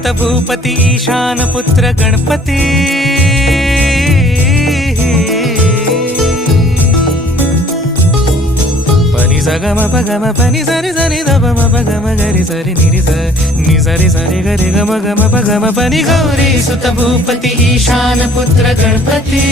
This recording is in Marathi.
सुत भूपती ईशान पुत्र गणपती पनि सगम पगम पनि सरि सरि दप म पगम गरि सरि निरि स नि सरि सरि गरि गम गम पगम पनि गौरी सुत भूपती ईशान पुत्र गणपती।